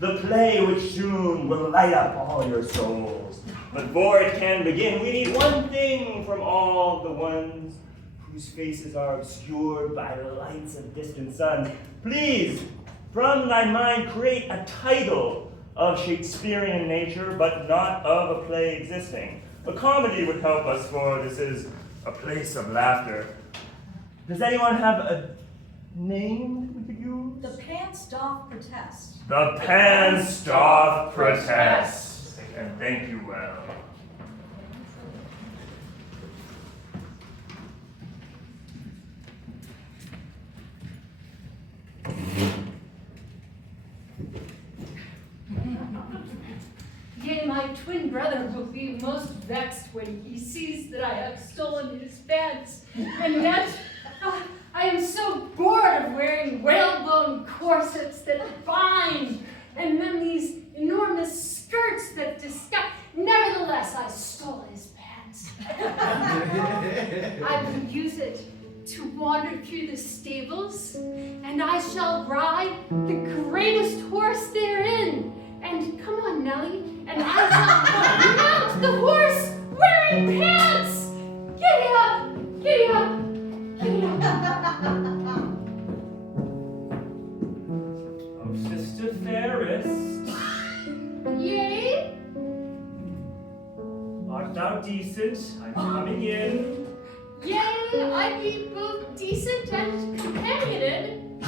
the play which soon will light up all your souls. But before it can begin, we need one thing from all the ones whose faces are obscured by the lights of distant suns. Please, from thy mind, create a title of Shakespearean nature, but not of a play existing. A comedy would help us, for this is a place of laughter. Does anyone have a name that we could use? The Pants Doth Protest. The Pants Doth Protest. And thank you well. Yea, my twin brother will be most vexed when he sees that I have stolen his pants, and yet I am so bored of wearing whalebone corsets that bind, and then these enormous skirts that disguise. Nevertheless, I stole his pants. I will use it to wander through the stables, and I shall ride the greatest horse therein. And come on, Nellie, and I shall mount the horse wearing pants! Giddy up! Giddy up! Giddy up! Oh, Sister Fairest. Yea? Art thou decent? I'm coming in. Yea, I be both decent and companioned.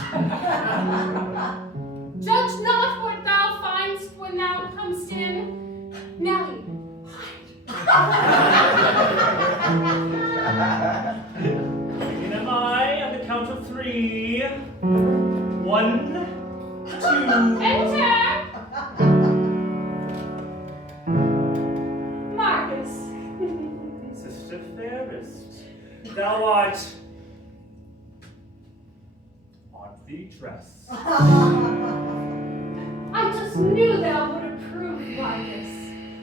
Judge not what thou find'st when thou comest in. Nellie, Begin am I on the count of 3. 1, 2. enter! Marcus. Sister Fairest, thou art thee dress. I just knew thou would approve, Marcus.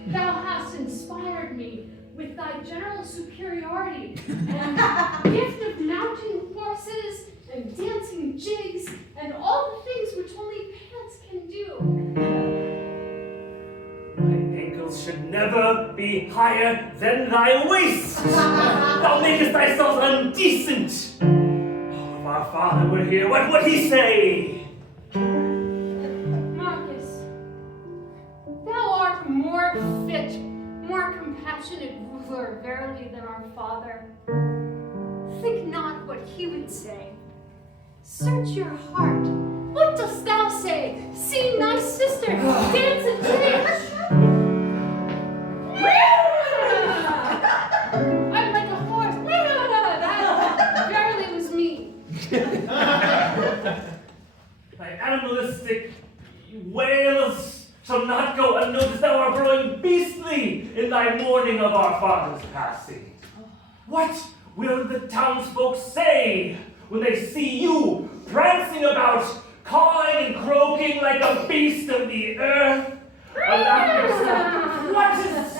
Thou hast inspired me with thy general superiority and gift of mounting horses and dancing jigs and all the things which only pants can do. Thy ankles should never be higher than thy waist. Thou makest thyself undecent. If our father were here, what would he say? Marcus, thou art more fit, more compassionate ruler, verily, than our father. Think not what he would say. Search your heart. What dost thou say? Seeing thy sister dance a jig. I'm like a horse. That verily was me. Thy animalistic wails shall not go unnoticed. Thou art growing beastly in thy mourning of our father's passing. What will the townsfolk say when they see you prancing about, cawing and croaking like a beast of the earth? What is...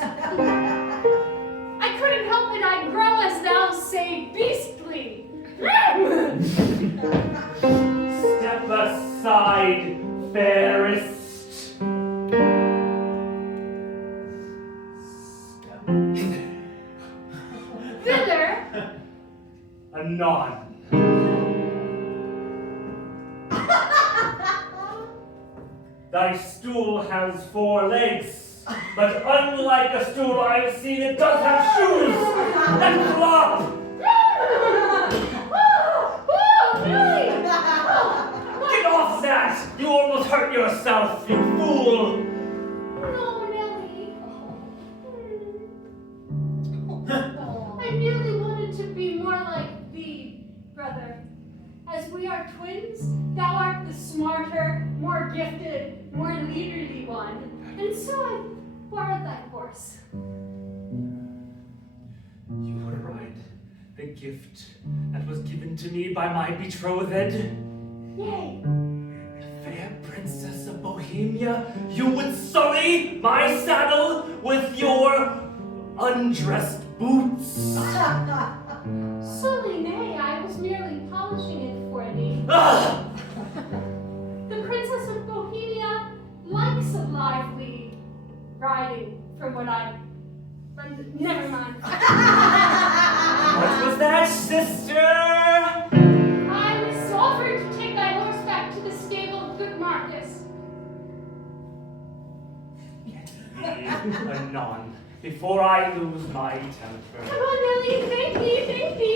I couldn't help it, I grow as thou say, beastly. Step aside, fairest. Step Thither. anon. Thy stool has 4 legs, but unlike a stool I've seen, it does have shoes that flop. Really? Get off that! You almost hurt yourself, you fool! No, Nellie. I merely wanted to be more like thee, brother. As we are twins, thou art the smarter, more gifted, more leaderly one. And so I borrowed thy horse. You would ride the gift that was given to me by my betrothed. Yea. Fair princess of Bohemia, you would sully my saddle with your undressed boots. Silly nay, I was merely polishing it for thee. Ah! The princess of Bohemia likes a lively riding from what I... Never mind. What was that, sister? I was offered to take thy horse back to the stable of good Marcus. Anon, before I lose my temper. Come on, Nellie, thank me, thank me.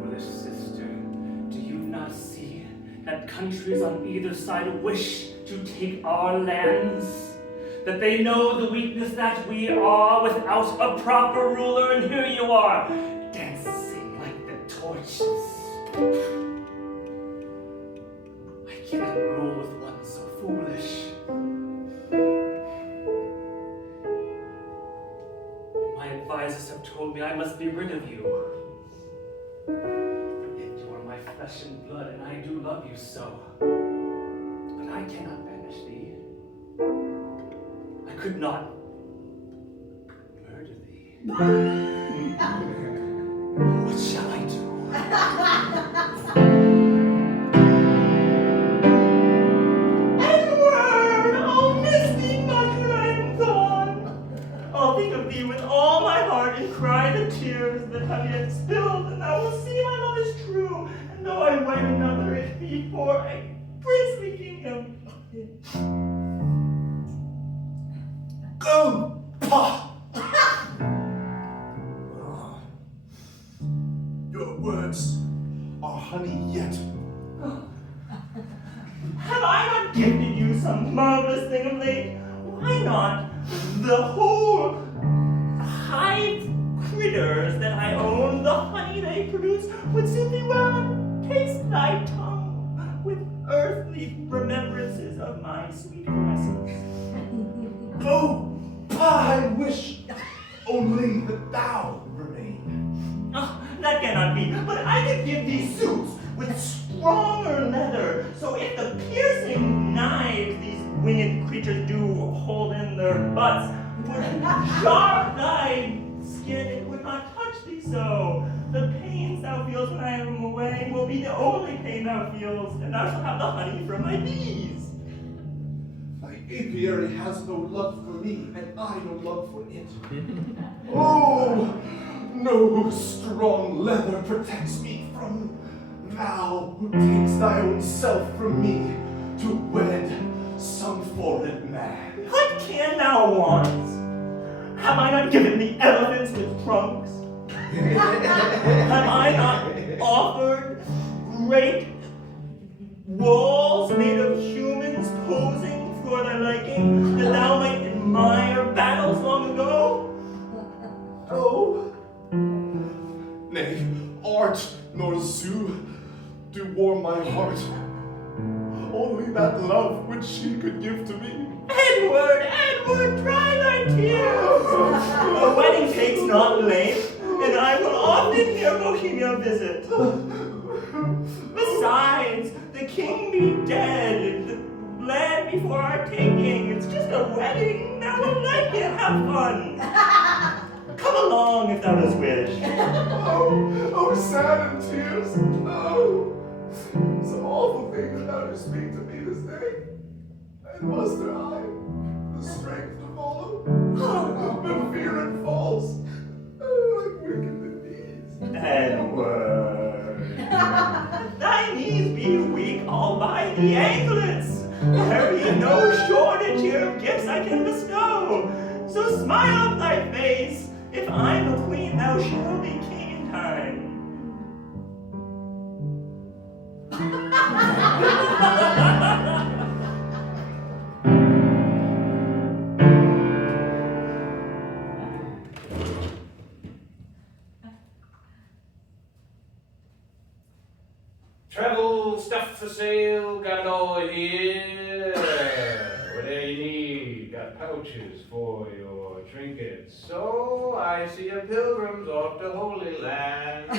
Foolish sister, do you not see that countries on either side wish to take our lands? That they know the weakness that we are without a proper ruler, and here you are, dancing like the torches. I can't rule with one so foolish. My advisors have told me I must be rid of you. Yet you are my flesh and blood, and I do love you so. But I cannot banish thee. I could not murder thee. What shall I do? Edward! Oh, miss me, mother, I am Thorn. I'll think of thee with all my heart and cry the tears that have yet spilled, and thou wilt see my love is true, and though I wed another, it be for a princely kingdom. Go! Pah! Your words are honey yet. Have I not gifted you some marvelous thing of late? Why not the whole hive critters that I own, the honey they produce, would suit thee well, and taste thy tongue with earthly remembrances of my sweet caresses. Go! Pah! I wish only that thou remain. Oh, that cannot be, but I could give thee suits with stronger leather, so if the piercing knives these winged creatures do hold in their butts would sharp thy skin, it would not touch thee so. The pains thou feels when I am away will be the only pain thou feels, and thou shalt have the honey from my bees. Thy apiary has no love for me, and I no love for it. Oh, no strong leather protects me from thou who takes thy own self from me to wed some foreign man. What can thou want? Have I not given thee elephants with trunks? Have I not offered great walls made of humans posing for thy liking, that thou might admire battles long ago? Oh, nay, art nor zoo do warm my heart. Only that love which she could give to me. Edward, Edward, dry thy tears! A wedding takes not late, and I will often hear Bohemia visit. Besides, the king be dead, the land before our taking. It's just a wedding, now we'll like it, have fun. Come along if thou dost wish. Oh, sad and tears. Oh, some awful things thou dost speak to me this day. And muster I the strength to follow? But fear and false, like wicked bees. Edward, thy knees be weak, I'll buy thee anklets. There be no shortage here of gifts I can bestow. So smile up thy face. If I'm a queen, thou shalt be king in time. Travel stuff for sale, got it all here. Whatever you need, got pouches for your trinkets. So I see a pilgrim's off to Holy Land.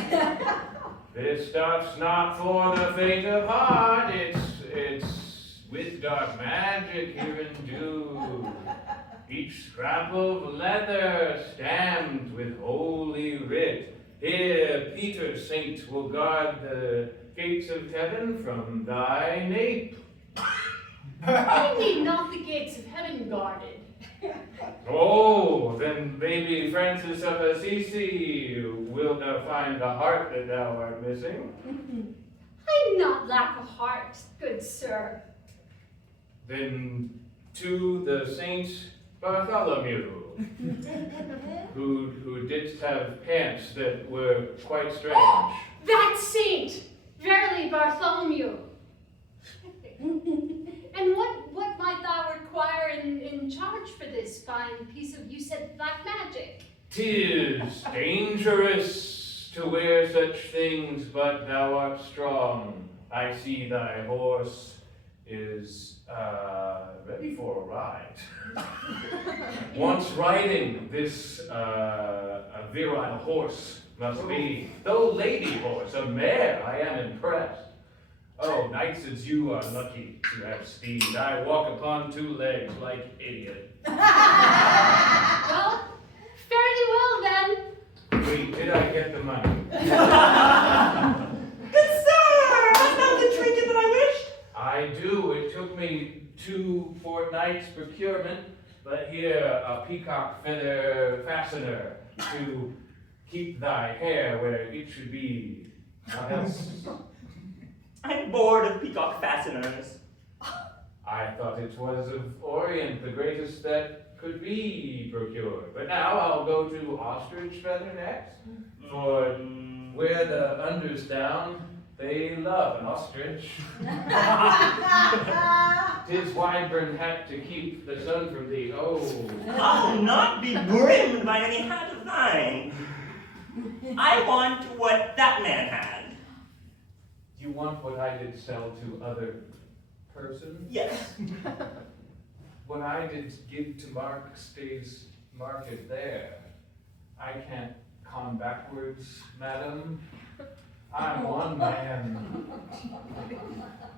This stuff's not for the faint of heart. It's with dark magic here and do. Each scrap of leather stamped with holy writ. Here, Peter, saint, will guard the gates of heaven from thy nape. I need not the gates of heaven guarded. Oh, then maybe Francis of Assisi wilt thou find the heart that thou art missing. I not lack a heart, good sir. Then to the Saint Bartholomew, who didst have pants that were quite strange. That saint! Verily, Bartholomew. And what might thou require in charge for this fine piece of, you said, black magic? 'Tis dangerous to wear such things, but thou art strong. I see thy horse is ready for a ride. Once riding, this a virile horse must be, though lady horse, a mare, I am impressed. Oh, knights as you are lucky to have steed. I walk upon two legs like idiot. Well, fairly well then. Wait, did I get the money? Good sir! Hast thou the trinket that I wished? I do. It took me 2 fortnights procurement, but here a peacock feather fastener to keep thy hair where it should be. What else? I'm bored of peacock fasteners. I thought it was of Orient, the greatest that could be procured. But now I'll go to ostrich feather next. For where the under's down, they love an ostrich. 'Tis wide-brimmed hat to keep the sun from thee. Oh, I'll not be brimmed by any hat of thine. I want what that man had. you want what I did sell to other persons? Yes. What I did give to Mark stays market there. I can't con backwards, madam. I'm one man.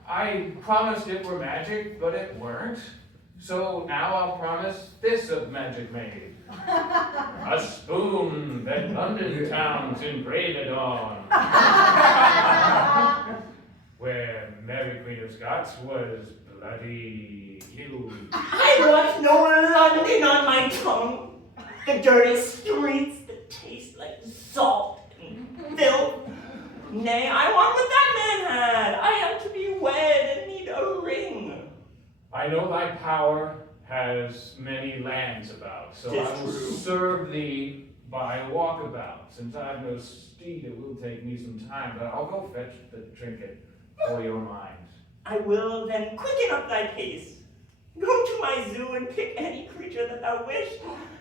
I promised it were magic, but it weren't. So now I'll promise this of magic made. A spoon that London town's engraved on. Where Mary Queen of Scots was bloody killed. I want no London on my tongue. The dirty streets that taste like salt and filth. Nay, I want what that man had. I am to be wed and need a ring. I know thy power has many lands about, so I will serve thee by walkabout. Since I have no steed, it will take me some time, but I'll go fetch the trinket for your mind. I will then quicken up thy pace. Go to my zoo and pick any creature that thou wish,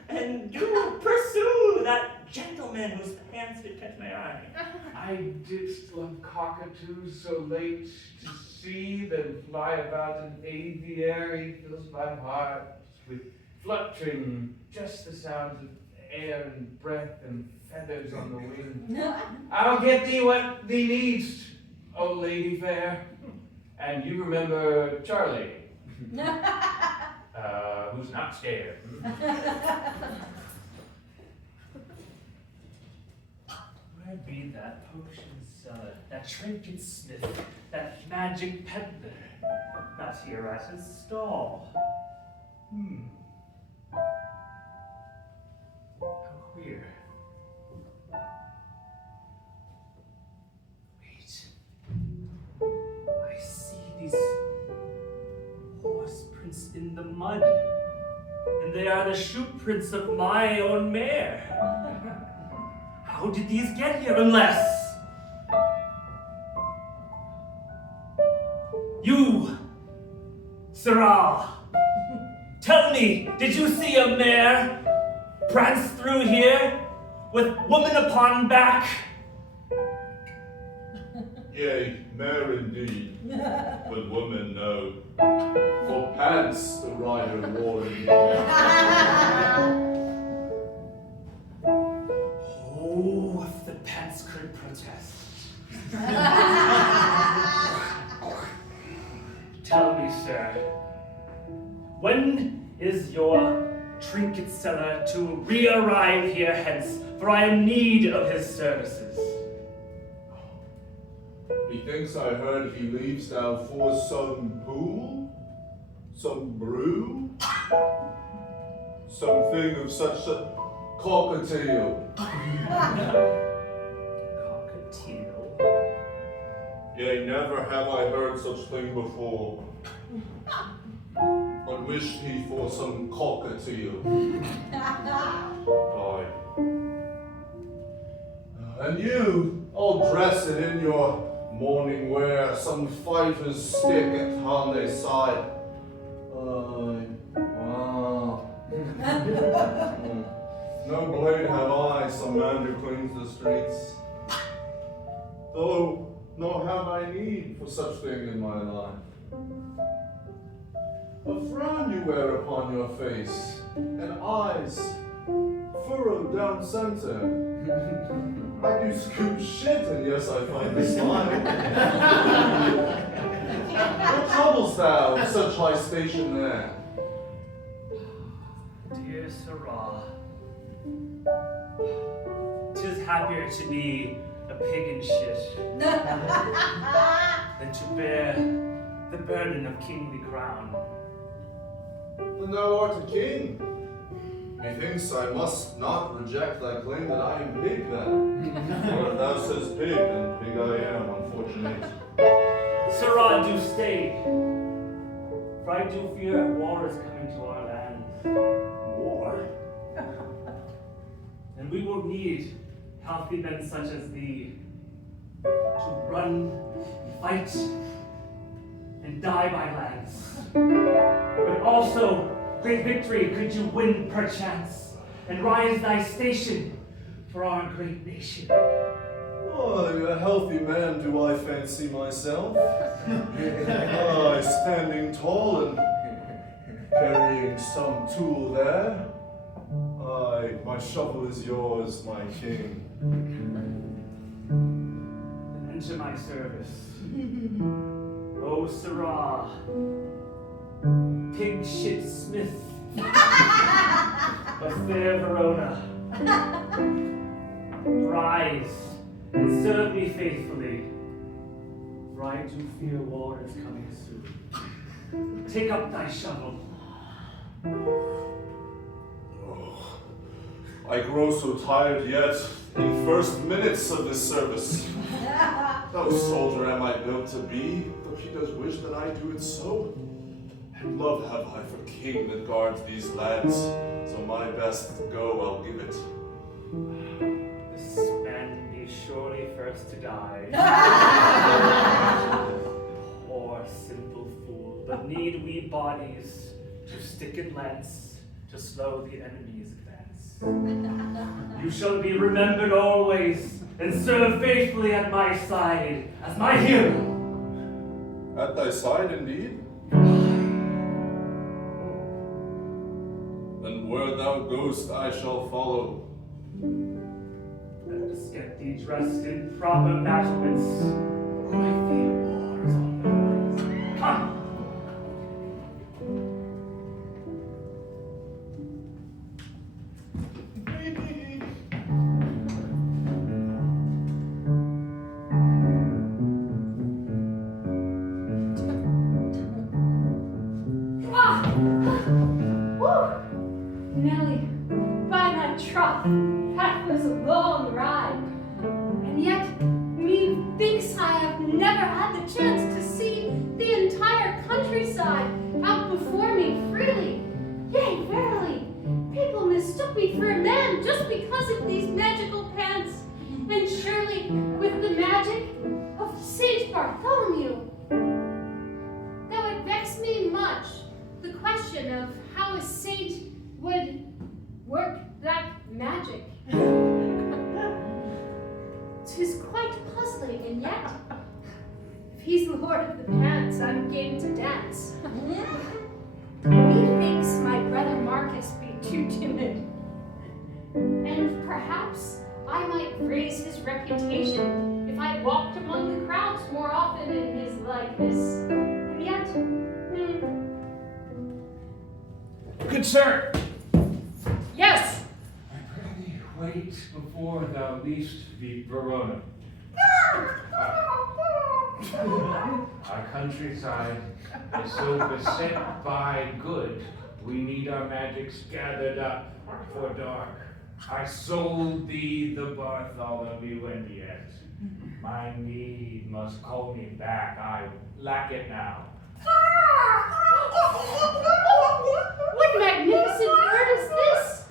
and do pursue that gentleman whose pants did catch my eye. I didst love cockatoos so late to see them fly about an aviary fills my heart with fluttering, just the sounds of air and breath and feathers on the wing. I'll get thee what thee needst, oh lady fair. And you remember Charlie, who's not scared. Where be that potion seller, that trinket smith, that magic peddler? Not here at his stall. How queer. Wait. I see these horse prints in the mud, and they are the shoe prints of my own mare. How did these get here unless... You, Sirrah, tell me, did you see a mare prance through here with woman upon back? Yea, mare indeed, but woman no. For pants the rider wore indeed. Oh, if the pants could protest. Tell me, sir, when is your trinket seller to re-arrive here hence, for I am in need of his services. Methinks I heard he leaves now for some pool, some brew, something of such a cockatiel. Cockatiel? Yea, never have I heard such thing before. But wished he for some cockatiel. Aye. And you, all dressed in your morning wear, some fighter's stick upon their side. Aye. Wow. No blade have I, some man who cleans the streets. Though, nor have I need for such thing in my life. A frown you wear upon your face, and eyes furrowed down center. I do scoop shit, and yes, I find the smile. What troubles thou with such high station there? Dear Sirrah, 'tis happier to be a pig in shit than to bear the burden of kingly crown. Then thou art a king. Methinks I must not reject thy claim that I am pig then. For if thou says pig, then pig I am, unfortunate. Sirrah, do stay, for I do fear war is coming to our land. War? And we will need healthy men such as thee to run, fight, and die by lance. But also, great victory could you win perchance, and rise thy station for our great nation. Oh, a healthy man do I fancy myself. I standing tall and carrying some tool there. Aye, my shovel is yours, my king. Enter my service. O Sirrah, pig shit smith of fair Verona, rise and serve me faithfully, for I do fear war is coming soon. Take up thy shovel. Oh, I grow so tired yet in first minutes of this service. No soldier am I built to be, though he does wish that I do it so. And love have I for king that guards these lands, so my best go I'll give it. This man be surely first to die. Poor simple fool, but need we bodies to stick and lance to slow the enemy's advance. You shall be remembered always and serve faithfully at my side as my hero. At thy side indeed? And where thou goest I shall follow. Let us get thee dressed in proper battlements, for I fear war is on the rise. Come! Nelly, by my troth, that was a long ride. And yet, methinks I have never had the chance to see the entire countryside out before me freely. Yea, verily, people mistook me for a man just because of these magical pants, and surely with the magic of Saint Bartholomew. Though it vexed me much, the question of how a saint would work that magic. 'Tis quite puzzling, and yet, if he's the lord of the pants, I'm game to dance. Methinks my brother Marcus be too timid, and perhaps I might raise his reputation if I walked among the crowds more often in his likeness. And yet, Good sir, Yes! I pray thee, wait before thou least Verona. Our countryside is so beset by good, we need our magics gathered up for dark. I sold thee the Bartholomew and yet my need must call me back. I lack it now. What magnificent bird is this?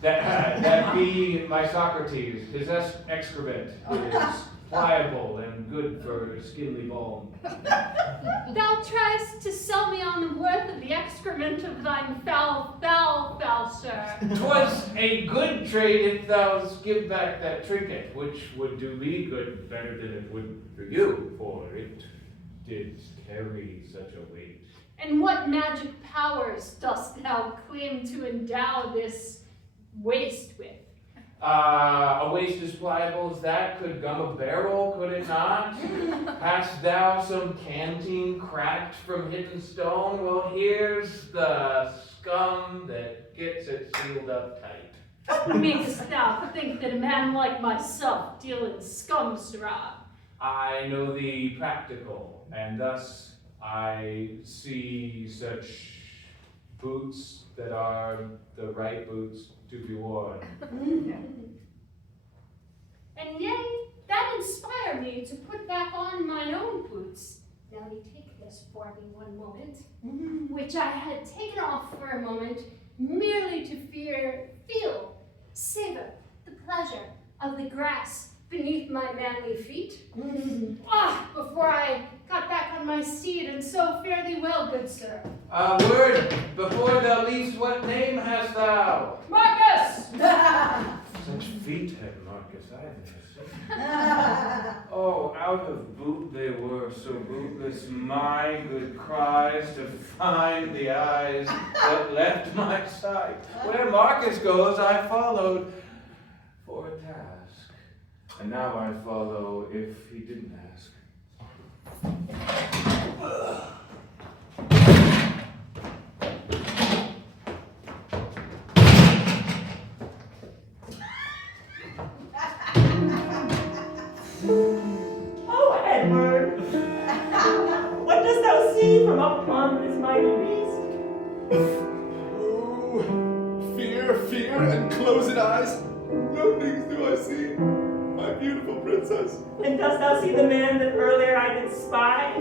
That be my Socrates. His excrement is pliable and good for skinly balm. Thou tryest to sell me on the worth of the excrement of thine foul, sir. 'Twas a good trade if thou give back that trinket, which would do me good better than it would for you, for it did carry such a weight. And what magic powers dost thou claim to endow this waste with? A waist as pliable as that could gum a barrel, could it not? Hast thou some canteen cracked from hidden stone? Well, here's the scum that gets it sealed up tight. Makest thou think that a man like myself deal in scum, sirrah? I know the practical, and thus I see such boots that are the right boots to be worn. And yea, that inspire me to put back on mine own boots. Now you take this for me one moment, which I had taken off for a moment, merely to feel, savor the pleasure of the grass beneath my manly feet. Before I got back on my steed, and so fare thee well, good sir. Word, before thou leavest, what name hast thou? Marcus! Such feet had Marcus, I never seen. Oh, out of boot they were, so bootless my good cries to find the eyes that left my sight. Where Marcus goes, I followed for a task, and now I follow if he didn't ask. Oh, Edward! What dost thou see from up upon this mighty beast? Oh, fear, and closed eyes. No things do I see, my beautiful princess. And dost thou see the man that earlier I did spy,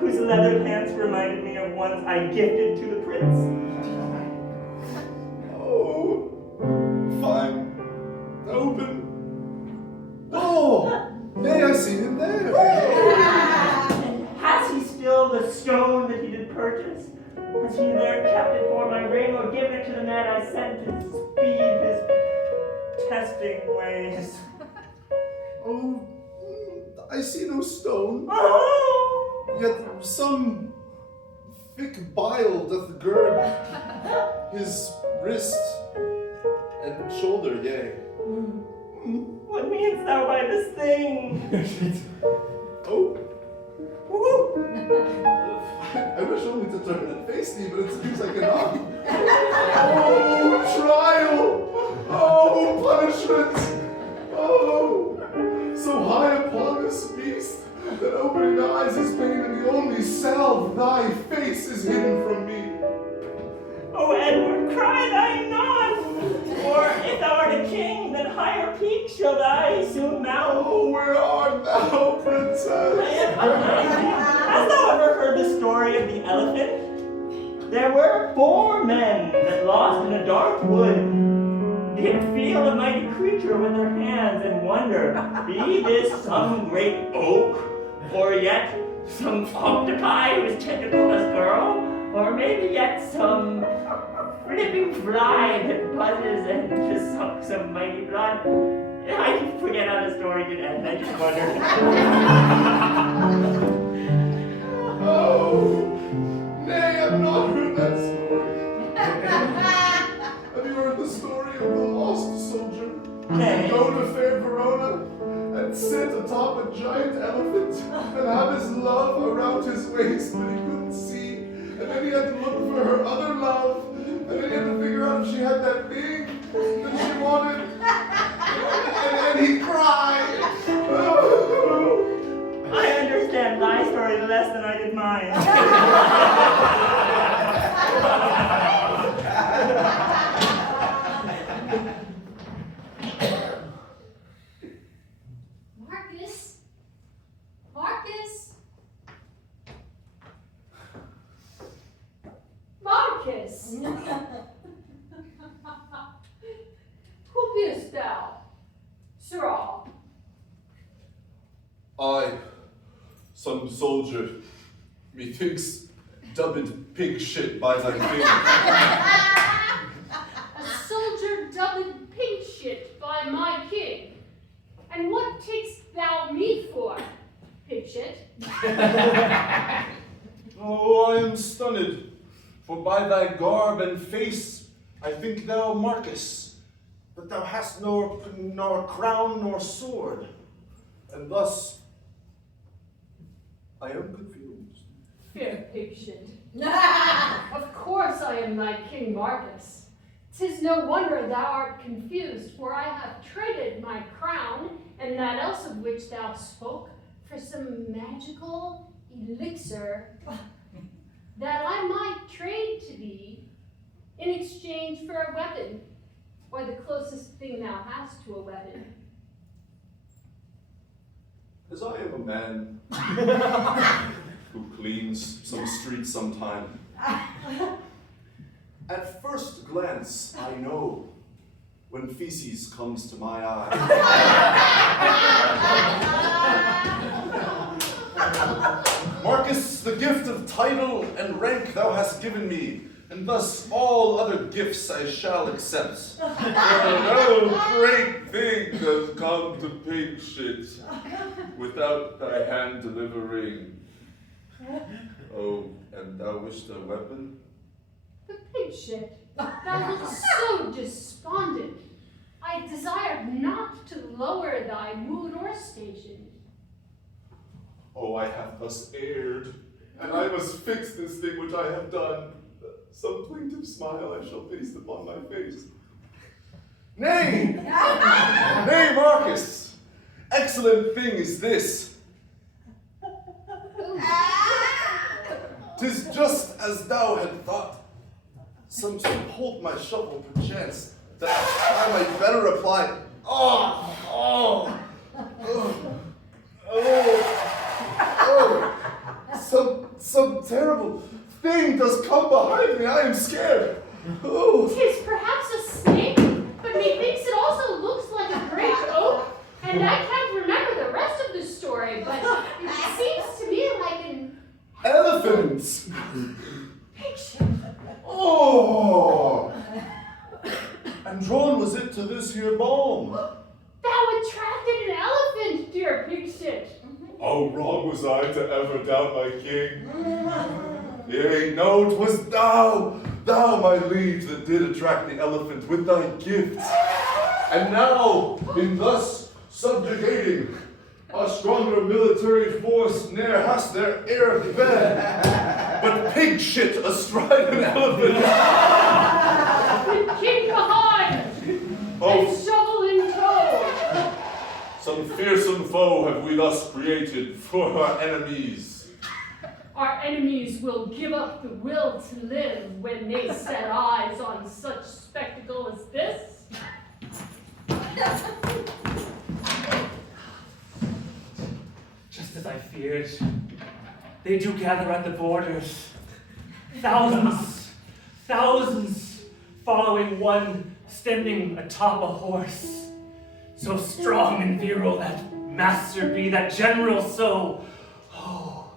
whose leather pants reminded me of ones I gifted to the prince? Oh, fine, open. Oh, nay, I see him there. And has he still the stone that he did purchase? Has he there kept it for my ring, or given it to the man I sent to speed his testing ways? Oh, I see no stone, Oh! yet some thick bile doth gird his wrist and shoulder, yea. What meanest thou by this thing? Oh, Woo! I wish only to turn and face thee, but it seems I cannot. Oh, trial! Oh, punishment! Oh, so high upon this beast that opening the eyes is pain, and the only salve thy face is hidden from me. Oh, Edward, cry thy not! For if thou art a king, then higher peak shall thy soon mount. Oh, where art thou, princess? Hast thou ever heard the story of the elephant? There were 4 men that lost in a dark wood did feel a mighty creature with their hands and wonder, be this some great oak, or yet some octopi whose tentacle does curl, or maybe yet some flipping fly that buzzes and just sucks some mighty blood. I forget how the story did end, I just wondered. Oh, nay, I've not heard that story. Have you heard the story of the lost soldier? Nay. Go to fair Verona and sit atop a giant elephant and have his love around his waist, but he couldn't see. And then then he had to look for her other love, and then he had to figure out if she had that thing that she wanted, and he cried. I understand thy story less than I did mine. Marcus? Marcus? Marcus! Who beest thou, sirrah? I, some soldier, methinks dubbed pig shit by thy king. A soldier dubbed pink shit by my king. And what takest thou me for, pig shit? Oh, I am stunned, for by thy garb and face I think thou Marcus, but thou hast nor crown nor sword, and thus I am confused. Fair pig shit. Of course I am thy king Marcus. 'Tis no wonder thou art confused, for I have traded my crown and that else of which thou spoke for some magical elixir that I might trade to thee in exchange for a weapon, or the closest thing thou hast to a weapon. As I am a man who cleans some street sometime, at first glance I know when feces comes to my eye. Marcus, the gift of title and rank thou hast given me, and thus all other gifts I shall accept. For no great thing does come to pig shit without thy hand delivering. Oh, and thou wishest a weapon? The pig shit, thou lookst so despondent. I desired not to lower thy mood or station. Oh, I have thus erred, and I must fix this thing which I have done. Some plaintive smile I shall paste upon my face. Nay! Nay, Marcus! Excellent thing is this. 'Tis just as thou had thought. Some hold my shovel perchance, that I might better apply. Some terrible thing does come behind me. I am scared. Oh. 'Tis perhaps a snake, but methinks it also looks like a great oak, and I can't remember the rest of the story, but it seems to me like an Elephant. pig shit. Oh. And drawn was it to this here balm. Thou attracted an elephant, dear pig shit. How wrong was I to ever doubt my king? Yea, no, 'twas thou, my liege, that did attract the elephant with thy gift. And now, in thus subjugating a stronger military force, ne'er hast there e'er been, but pig shit astride an elephant. With king behind, and shovel in tow. Some fearsome foe have we thus created for our enemies. Our enemies will give up the will to live when they set eyes on such spectacle as this. Just as I feared, they do gather at the borders. Thousands, following one standing atop a horse. So strong and virile that master be, that general so. Oh,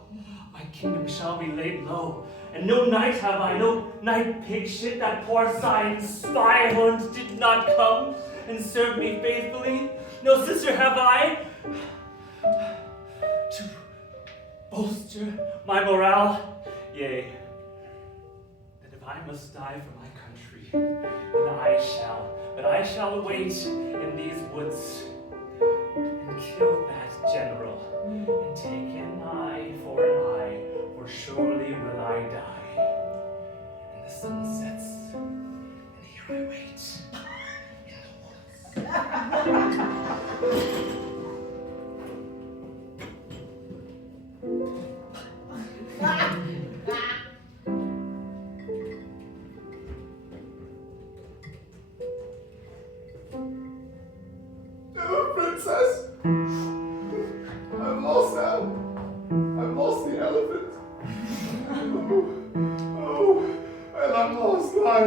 my kingdom shall be laid low. And no night have I, no night pig shit, that porcine spy hunt did not come and serve me faithfully. No sister have I to bolster my morale. Yea, that if I must die for my country, then I shall await in these woods and kill that general and take an eye for an eye, for surely will I die.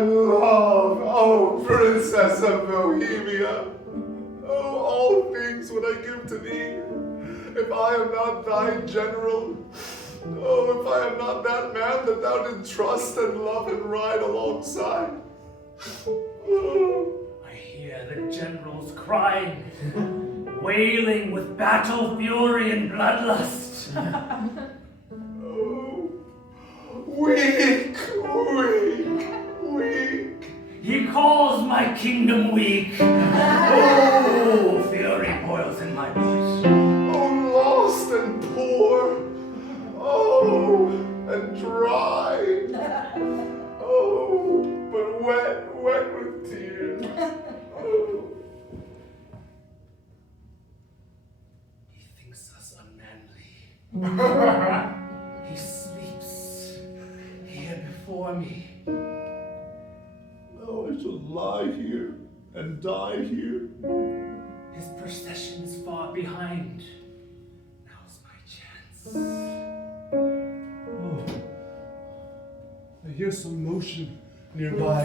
love, oh Princess of Bohemia. Oh, all things would I give to thee, if I am not thy general. Oh, if I am not that man that thou didst trust and love and ride alongside. Oh. I hear the generals crying, wailing with battle fury and bloodlust. Oh, weak, weak, weak. He calls my kingdom weak. Oh, fury boils in my voice. Oh, lost and poor. Oh, and dry. Oh, but wet with tears. Oh. He thinks us unmanly. He sleeps here before me. Now I shall lie here and die here. His procession is far behind. Now's my chance. Oh, I hear some motion nearby.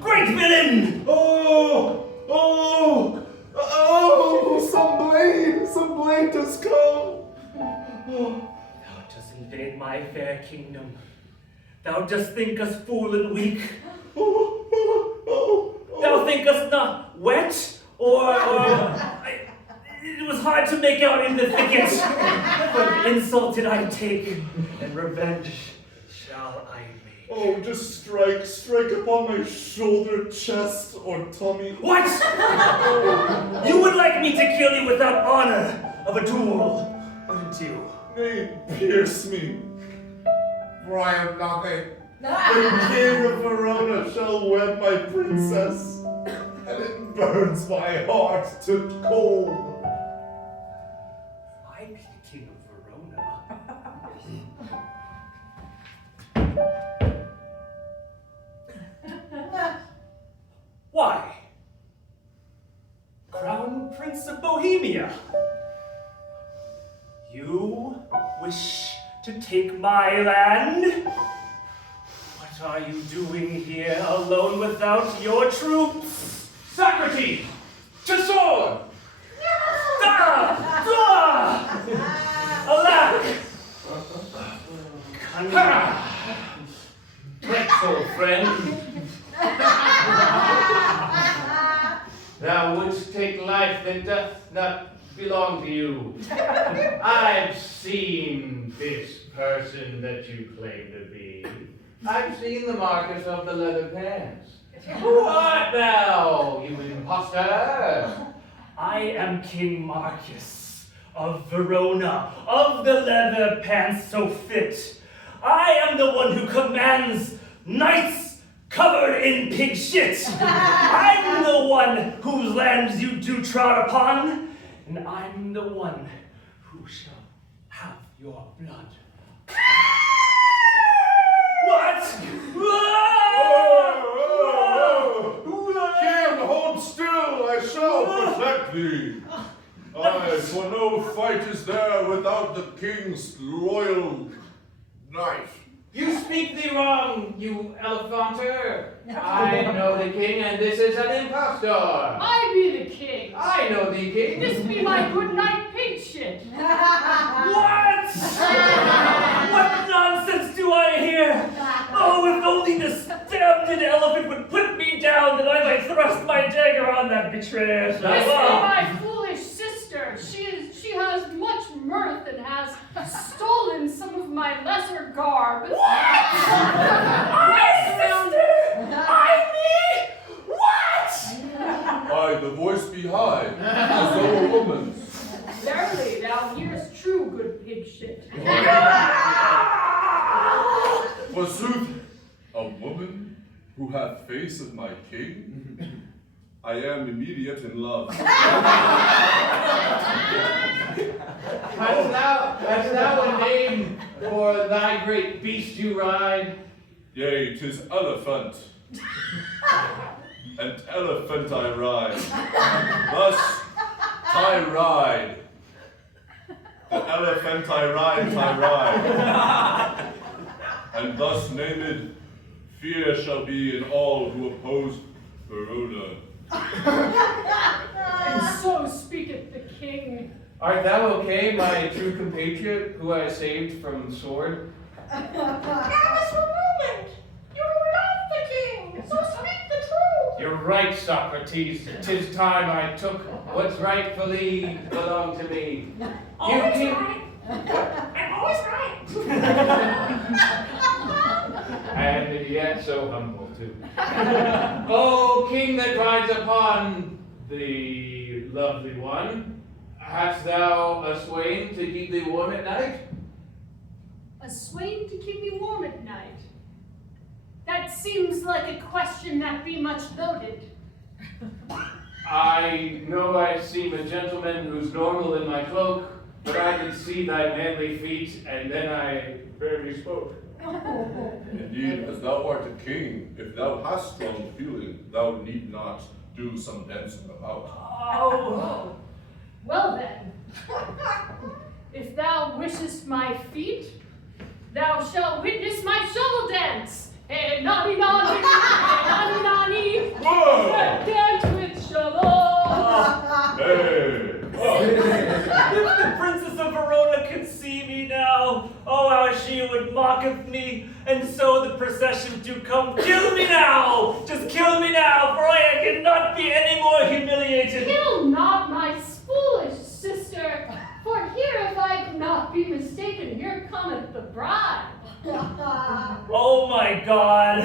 Great villain! Oh, oh, oh, some blade has come. Oh. Thou dost invade my fair kingdom. Thou dost think us fool and weak. Thou think us not wet, or it was hard to make out in the thicket. But insult did I take, and revenge shall I make. Oh, just strike upon my shoulder, chest, or tummy. What? You would like me to kill you without honor of a duel, wouldn't you? Nay, pierce me, for I am nothing. The king of Verona shall wed my princess, and it burns my heart to cold. I be the king of Verona. Why? Crown Prince of Bohemia. You wish to take my land? What are you doing here alone without your troops? Socrates! To sword! Alack! Cunning. Thanks, old friend. Thou wouldst take life that doth not belong to you. I've seen this person that you claim to be. I've seen the markers of the leather pants. Who art thou, you impostor? I am King Marcus of Verona, of the leather pants so fit. I am the one who commands knights covered in pig shit. I'm the one whose lands you do trod upon, and I'm the one who shall have your blood. What? King, hold still, I shall protect thee. Aye, for no fight is there without the king's loyal knife. You speak thee wrong, you elephanter. I know the king, and this is an impostor. I be the king. I know thee, king. This be my good night pig shit. What? What nonsense do I hear? Oh, if only this damned elephant would put me down, then I might thrust my dagger on that betrayer. This be my foolish sister. She has much mirth and has stolen some of my lesser garb. What? My sister? I me? What? Aye, the voice be high, as though a woman's. Verily, thou hearest true good pig shit. Forsooth, a woman who hath face of my king? I am immediate in love. Hast thou a name for thy great beast you ride? Yea, 'tis elephant. And elephant I ride. Thus, I ride. The elephant I ride. And thus named Fear shall be in all who oppose Verona. And so speaketh the king. Art thou okay, my true compatriot, who I saved from sword? Promise a moment. You love the king, so speak the truth. You're right, Socrates. 'Tis time I took what's rightfully belonged to me. Always king- right. I'm always right. And yet so humble too. O king that rides upon the lovely one, hast thou a swain to keep thee warm at night? A swain to keep me warm at night. That seems like a question that be much loaded. I know I seem a gentleman who's normal in my cloak, but I did see thy manly feet, and then I barely spoke. Indeed, as thou art a king, if thou hast strong feeling, thou need not do some dancing about. Oh. Well then, if thou wishest my feet, thou shalt witness my shovel dance. Hey, nani nani, hey, nani nani, Whoa! dance with shovel. Hey! If the Princess of Verona could see me now, oh, how she would mock of me, and so the procession do come. Kill me now! Just kill me now, for I cannot be any more humiliated. Kill not my foolish sister, for here, if I cannot be mistaken, here cometh the bride. Oh my God.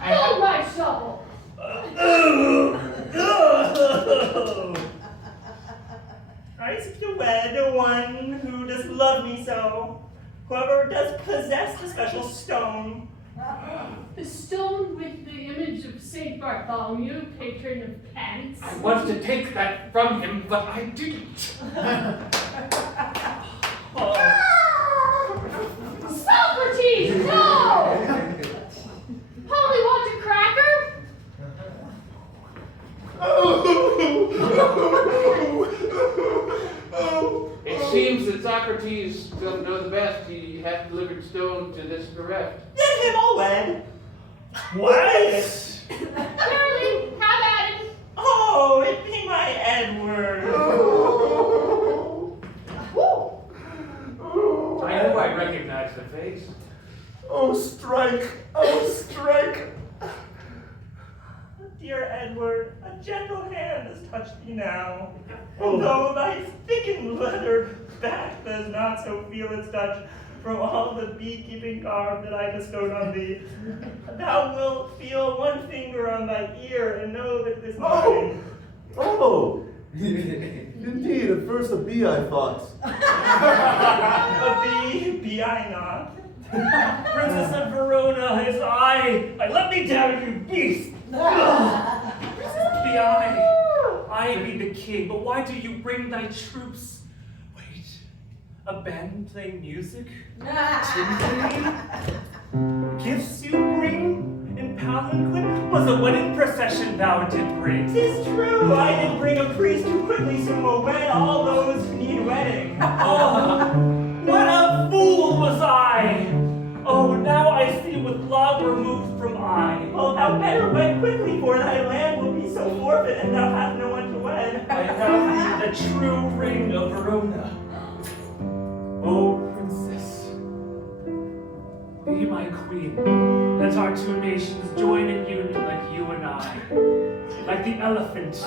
Hold my shovel. I seek to wed the one who does love me so, whoever does possess the special stone. The stone with the image of Saint Bartholomew, patron of Pants. I wanted to take that from him, but I didn't. Socrates, no! Holy water cracker? It seems that Socrates doesn't know the best. He hath delivered stone to this bereft. Let him all wed. What? Surely, have at it. Oh, it be my Edward. I knew I recognized the face. Oh, strike! Oh, strike! Dear Edward, a gentle hand has touched thee now. And though thy thickened leather back does not so feel its touch, from all the beekeeping garb that I bestowed on thee, thou wilt feel one finger on thy ear and know that this morning. Oh! Indeed, at first a bee I thought. A bee, be I not? Princess of Verona, is I let me down, you beast! Be I be the king, but why do you bring thy troops? Wait, a band playing music? Gifts you bring in palanquin? Was a wedding procession thou did bring? 'Tis true, I did bring a priest who quickly soon will wed all those who need wedding. Oh, what a fool was I! Oh, now I see with love removed from eye. Oh, thou better wed quickly, for thy land will be so forfeit, and thou hast no one to wed. I have the true ring of Verona. Oh, princess, be my queen. Let our two nations join in union like you and I. Like the elephant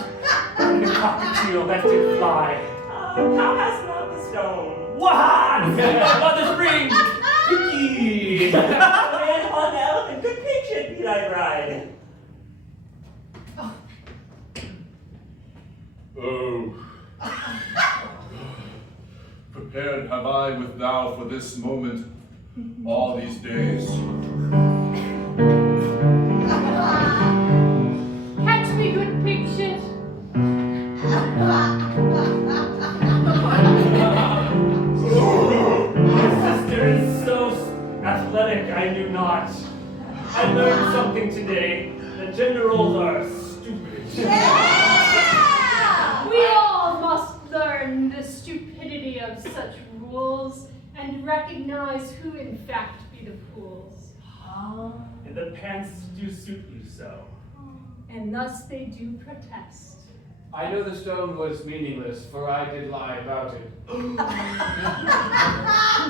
and the cockatiel that did fly. Thou hast not the stone. What? My mother's ring! Cookie! Land on the elephant, good pig should be thy bride. Oh. Prepared have I with thou for this moment all these days. Catch me, good pig shit. My sister is so athletic, I knew not. I learned something today. The generals are stupid. We all must learn the stupidity of such rules and recognize who in fact be the fools. And the pants do suit you so. And thus they do protest. I know the stone was meaningless, for I did lie about it.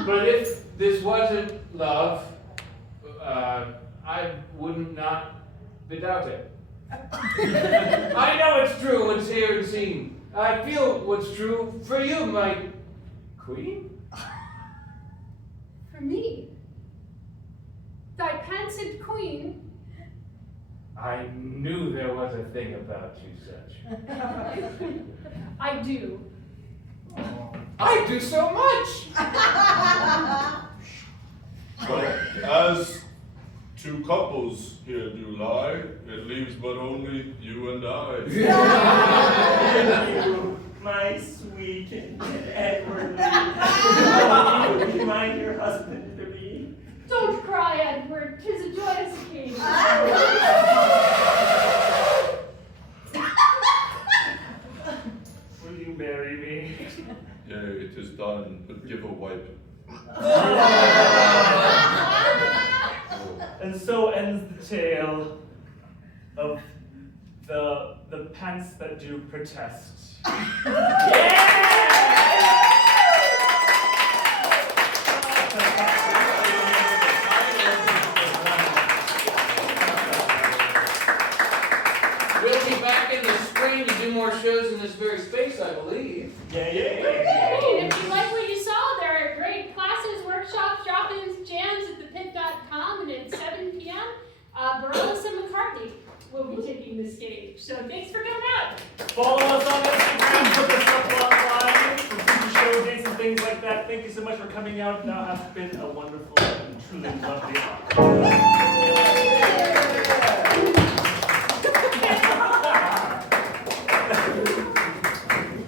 But if this wasn't love, I wouldn't not doubt it. I know it's true what's here and seen. I feel what's true for you, my queen. For me, thy pantsed queen, I knew there was a thing about you such. I do. I do so much! But as two couples here do lie, it leaves but only you and I. Thank you, my sweet Edward Lee. Would you mind your husband to be? Don't cry, Edward. 'Tis a joyous occasion. Will you marry me? Yea, it is done, but give a wipe. And so ends the tale of the pants that do protest. We'll be back in the spring to do more shows in this very space, I believe. Yeah. And if you like what you saw, there are great classes, workshops, drop-ins, jams at thepit.com, and at 7 p.m., Baronis and McCartney will be taking the stage. So thanks for coming out. Follow us on Instagram, look us up online for future show dates and things like that. Thank you so much for coming out. Now has been a wonderful and truly lovely hour.